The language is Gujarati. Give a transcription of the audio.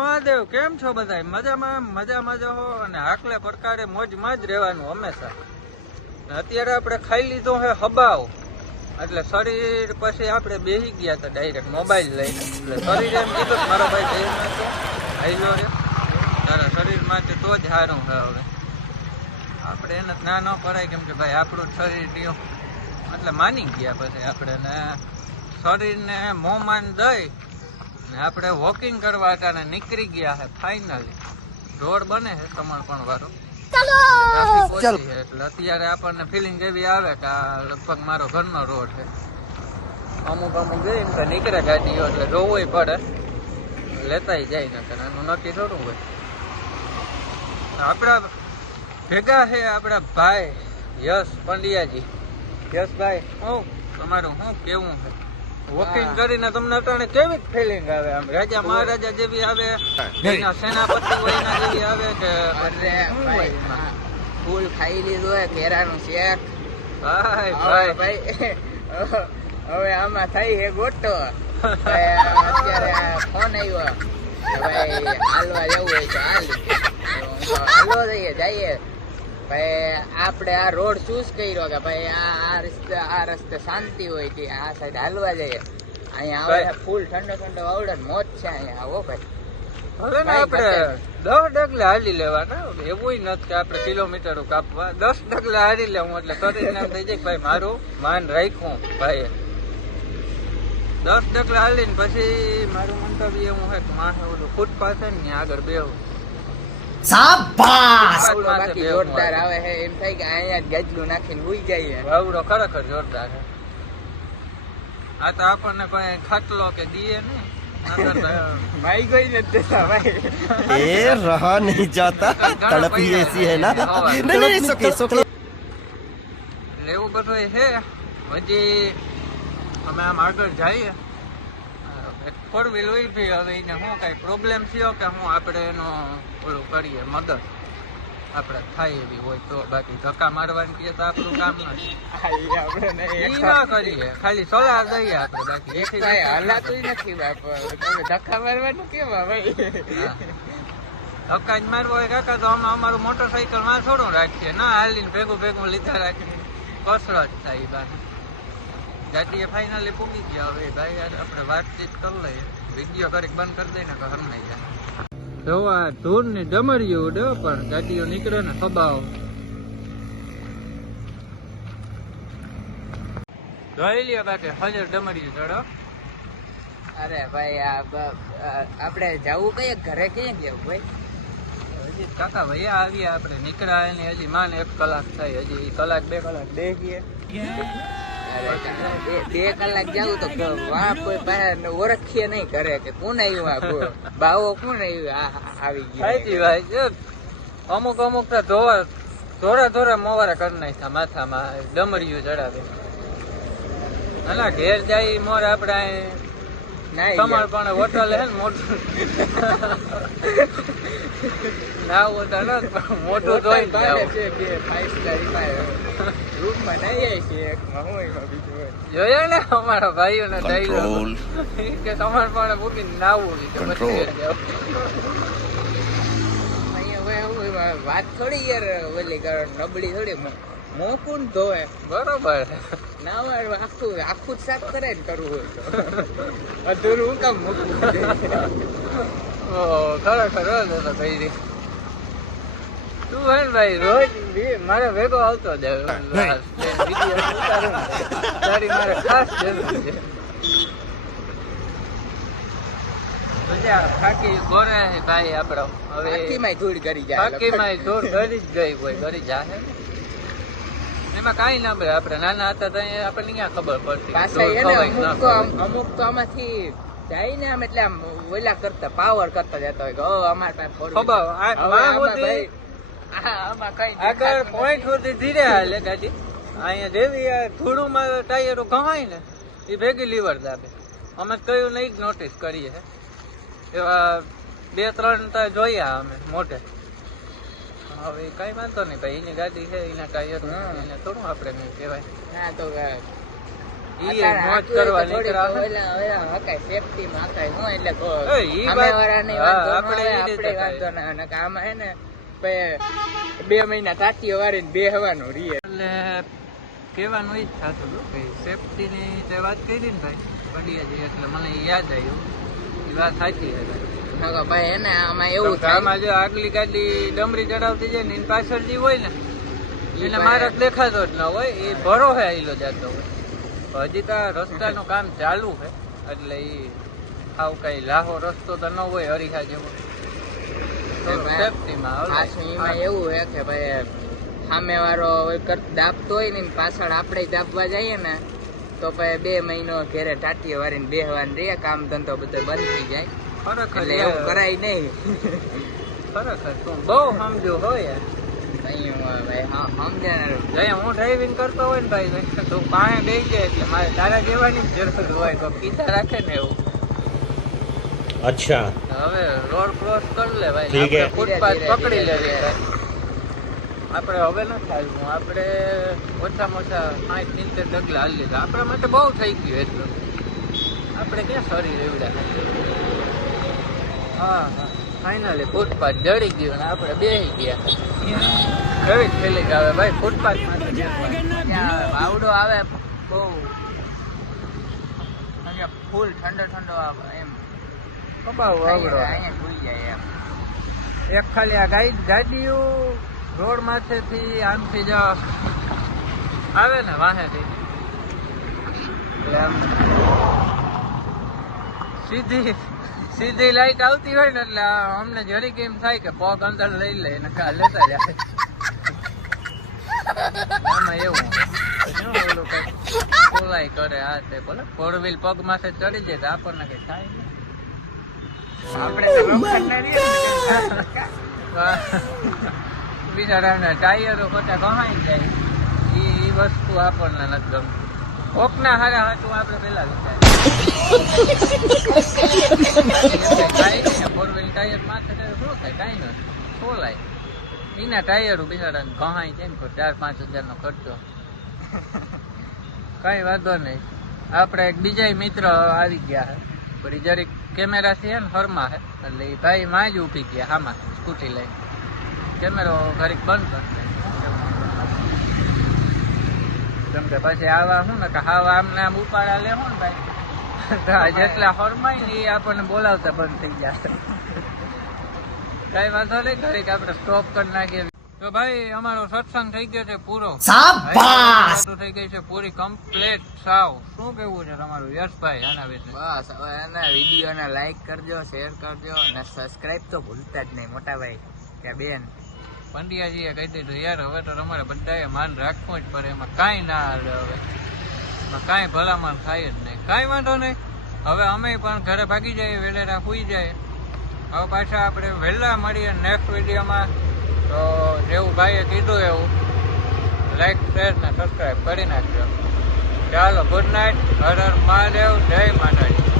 મહાદેવ, કેમ છો બધા? મજામાં જ હો અને હાકલે પ્રકારે મોજમાં જ રહેવાનું હંમેશા. અત્યારે આપણે ખાઈ લીધો હે હબાવ, એટલે શરીર પછી આપણે બેસી ગયા હતા ડાયરેક્ટ મોબાઈલ લઈને. એટલે શરીર એમ કીધું કે મારો ભાઈ બેસમાં છે, હાઈલો રે તારા શરીર માટે તો જ સારું છે. હવે આપણે એને ના ન કરાય, કેમ કે ભાઈ આપણું શરીર રહ્યું એટલે માની ગયા. પછી આપણે ને શરીરને મોંમાન દઈ આપણે વોકિંગ કરવા હતા ને નીકળી ગયા છે ફાઇનલી. રોડ બને છે સમર્પણ વાળો, ટ્રાફિક ઓછી છે એટલે અત્યારે આપણને ફિલિંગ એવી આવે કે આ લગભગ મારો ઘરનો રોડ છે. અમુક જઈને તો નીકળે ગાડીઓ એટલે જોવું પડે, લેતાય જાય ને એનું નક્કી થોડું હોય. આપણા ભેગા છે આપણા ભાઈ યશ પંડ્યાજી. યશભાઈ, હું તમારું શું કેવું છે? વોકિંગ કરીને તમને અટાણે કેવી ફિલિંગ આવે? આમ રાજા મહારાજા જેવી આવે, સેનાપતિ હોય એના જેવી આવે કે ફૂલ ખાઈ લીધું હોય કેરાનું શેક? ભાઈ હવે આમાં થઈ હે ગોટો. અત્યારે ફોન આવ્યો ભાઈ હાલવા જવું હોય તો હાલો જઈએ. ભાઈ આપણે આ રોડ ચૂઝ કર્યો કે ભાઈ આ રસ્તે શાંતિ હોય કે આ સાઈડ હાલવા જઈએ. અહીંયા આવે ફૂલ ઠંડો આવડે મોજ છે અહીંયા. આવો ભાઈ હવે ને આપણે 10 ડગલે હાલી લેવાના, એવું નથી કે આપણે કિલોમીટરો કાપવા. 10 ડગલે હાલી લેવું એટલે શરીરને એમ થઈ જાય કે ભાઈ મારું માન રાખ્યું ભાઈ. 10 ડગલે હાલીને પછી મારું મંતવ્ય એવું હોય કે માથે ઓલું ફૂટપાથ છે ને આગળ બેહું. બાકી જોરદાર આવે છે. એમ થાય કે અહીંયા ગજલું નાખીને ઉઈ જાય. વાવડો ખરેખર જોરદાર છે. આ તો આપણને કોઈ ખાટલો કે દીએ નહીં. भाई कोई नहीं देता भाई, ये रहा नहीं जाता, तड़प ही ऐसी है ना. नहीं એવું બધું છે. હજી અમે આમ આગળ જઈએ. ફોર વ્હીલ હોય ભી હવે એને શું કઈ પ્રોબ્લેમ થયો કે હું આપણે એનો ઓલું કરીએ મદદ આપણે થાય એવી હોય તો. બાકી ધક્કા મારવાની કહીએ તો આપણું કામ નથી, ના કરીએ, ખાલી સલાહ દઈએ આપણે. બાકી હલાતું નથી બાપ, ધક્કા મારવાનું કેવા ભાઈ? ધક્કા જ મારવો હોય કાકા તો અમે અમારું મોટરસાઇકલ માં થોડું રાખીએ, ના હાલીને ભેગું લીધા રાખીએ, કસરત થાય. બાકી ગાડીએ ફાઇનલી પૂગી ગયા. હવે ભાઈ આપણે વાતચીત કરી લઈએ, વિડીયો કરી બંધ કરી દઈએ ને ઘર નહીં જાય. જો આ ધૂળ ની ડમરીઓ ઉડે પણ ગાડીઓ નીકળે ને ખબાવ. જોઈ લ્યો બાકી હજર ડમરીઓ ચડો. અરે ભાઈ આપણે જવું કઈ ઘરે ક્યાં ગયા ભાઈ? હજી કાકા ભાઈ આવ્યા આપણે નીકળ્યા એની હજી માને 1 કલાક થઈ. હજી કલાક 2 કલાક બેસીએ. 2 કલાક જાવું તો વાહ કોઈ પાસે ઓળખીએ નહીં કરે કે કોણ આવ્યું, આ બાવો કોણ આવ્યું આવી ગયો. ભાઈ અમુક તો ધોરા મોવારા કરી નાખ્યા માથામાં ડમરીઓ ચડાવે. અને ઘેર જાય મોર આપડે સમર્પણ હોટલ હે ને મોટું ના હોતા ને મોટું જોઈ જોયા ને અમારા ભાઈઓ ને કે સમર્પણ મૂકીને નાવું વાત થોડી યાર ઓલી નબળી થોડી મોકું ધોવે બરોબર ના આખું સાફ કરે ને કરવું હોય તો અધૂરું હું કામ મૂકવું? ખરેખર ભાઈ તું હે ભાઈ રોજ મારે ભેગો આવતો તારી મારે ખાસ જરૂર છે. થાકી ગોરે ભાઈ આપડો હવે ધૂળ કરી જાય, થાકીમાં ધૂળ ગરી જ ગઈ હોય, ગરી જાય. એમાં કઈ ના ભાઈ આપડે નાના હતા તો આપણને ક્યાં ખબર પડતી. અમુક તો આમાંથી જાય ને આમ એટલે આમ ઓલા કરતા પાવર કરતા જતા હોય કે અમારે આગળ પોઈન્ટ સુધી ધીરે હાલે ગાડી. અહીંયા જેવી થોડું માં ટાયરો ઘવાય ને એ ભેગી લીવર દાબે. અમે કયું નહીં નોટિસ કરીએ એવા 2-3 જોયા અમે મોટે. હવે કઈ વાંધો નહીં ભાઈ, એની ગાડી છે એના ટાયર એને થોડું આપણે નહીં કહેવાય. ના તો ઈ મોજ કરવા નીકળ્યા છે. સેફટીમાં હકાય હું એટલે કહું. એ ઈ વાત- સામેવાળાને વાંધો ન આપણે આવે, ઈ રીતે આપણે વાંધો ના આવે. નકર આમાં હે ને પછી 2 મહિના તાતીઓ વારીને બેહવાનું રીએ. એટલે કહેવાનું ઈ જ થતું હતું કે સેફટીની તે વાત કરી ને ભાઈ પંડ્યાજી, એટલે મને ઈ યાદ આવ્યું. એ વાત સાચી છે ભાઈ. નકર ભાઈ હે ને આમાં એવું થાય આમાં જો આગલી ગાડી ડમરી ચડાવતી જાય ને એની પાછળ જે હોય ને ઈ એને ભાઈ- મારા દેખાતો જ ન હોય, એ ભરો હે આઈલો જતો હોય. હજી તો આ રસ્તાનું કામ ચાલુ છે એટલે ઈ આવ કઈ લાહો રસ્તો તો ન હોય હરીખા જેવો. સેફટીમાં પાછું એમાં એવું હે કે ભાઈ સામે વાળો દાબતો હોય ને એની પાછળ આપણે દાબવા જઈએ ને તો પછી 2 મહિનો ઘેરે ટાટીએ વારીને બેહવાનું રે, કામ ધંધો બધો બંધ થઈ જાય. ખરેખર એટલે એવું કરાય નહીં. ખરેખર તું બહુ સમજો હોય યાર. અહીંયા ભાઈ હા સમજાય. જયા હું ડ્રાઇવિંગ કરતો હોય ને ભાઈ તું પાસે બેસી જાય એટલે મારે તારા જેવાની જ જરૂર હોય તો પીછા રાખે ને એવું. अच्छा હવે રોડ ક્રોસ કરી લે ભાઈ, ઠીક હે. આપણે ફૂટપાથ ધીરે પકડી ધીરે લેવી ધીરે. આપણે હવે ન ચાલવું, આપણે ઓછામાં ઓછા 60-70 ડગલા હાલી લીધા, આપણા માટે બહુ થઈ ગયું એટલું. આપણે ક્યાં સરી રેવડા. હા હા ફાઇનલી ફૂટપાથ જડી ગયું ને આપણે બેસી ગયા. કેવી ફિલિંગ આવે ભાઈ ફૂટપાથ માટે બેસવાની. ત્યાં વાવડો આવે બહુ અહીંયા ફૂલ ઠંડો ઠંડો આવે એમ. કપાવ વાવડો. અહીંયા ભૂલી જાય એમ. એક ખાલી આ ગાડીઓ રોડ માથેથી આમથી જો આવે ને વાહેથી એટલે આમ સીધી લાઈટ આવતી હોય ને એટલે અમને જરીક એમ થાય કે પગ અંદર લઈ લે ને કા લેતા જાય. આમાં એવું શું ઓલું કઈ ખોલાઈ કરે આ તે બોલે 4 વ્હીલ પગ માથે ચડી જાય તો આપણને કઈ થાય નહીં. આપણે તો રોકડ ના રહીએ ને. બિચારાના ટાયરો ખોટા ગહાઈ જાય એ વસ્તુ આપણને નથી ગમતી. કોકના હારા હાટું આપણે પેલા વિચારીએ 4 વ્હીલ ટાયર માથે શું થાય કાંઈ નથી ખોલાય. એના ટાયરો બિચારાને ગહાઈ જાય ને 4-5 હજારનો ખર્ચો. કઈ વાંધો નહીં. આપણે એક બીજા મિત્ર આવી ગયા છે પણ જરીક કેમેરા છે ને ફરમા છે એટલે એ ભાઈ માં જ ઉભી ગયા હામાં સ્કૂટી લઈને. કેમેરો ઘડીક બંધ કરશે કેમ કે પછી આવા શું ને કે હાવા આમને આમ ઉપાડા લે ને ભાઈ જેટલા ફરમાય ને એ આપણને બોલાવતા બંધ થઈ ગયા. કઈ વાંધો નહીં ઘડીક આપણે સ્ટોપ કરી નાખીએ. તો ભાઈ અમારો સત્સંગ થઈ ગયો છે પૂરો. શાબાશ! થઈ ગઈ છે પૂરી કમ્પ્લીટ સાવ. શું કેવું છે તમારું યશભાઈ આના વિશે? બસ હવે એના વિડીયોને લાઈક કરજો, શેર કરજો અને સબસ્ક્રાઇબ તો ભૂલતા જ નહીં મોટા ભાઈ કે બેન. પંડ્યાજીએ કહી દીધું યાર હવે તો તમારે બધાએ માન રાખવું જ પડે, એમાં કાંઈ ના હાલે. હવે એમાં કાંઈ ભલામણ થાય જ નહીં. કાંઈ વાંધો નહીં. હવે અમે પણ ઘરે ભાગી જઈએ, વેલેરા સુઈ જાય. હવે પાછા આપણે વહેલા મળીએ નેક્સ્ટ વિડીયોમાં. તો જેવું ભાઈએ કીધું એવું લાઈક શેર ને સબસ્ક્રાઈબ કરી નાખજો. ચાલો ગુડ નાઇટ. હર હર મહાદેવ. જય માતાજી.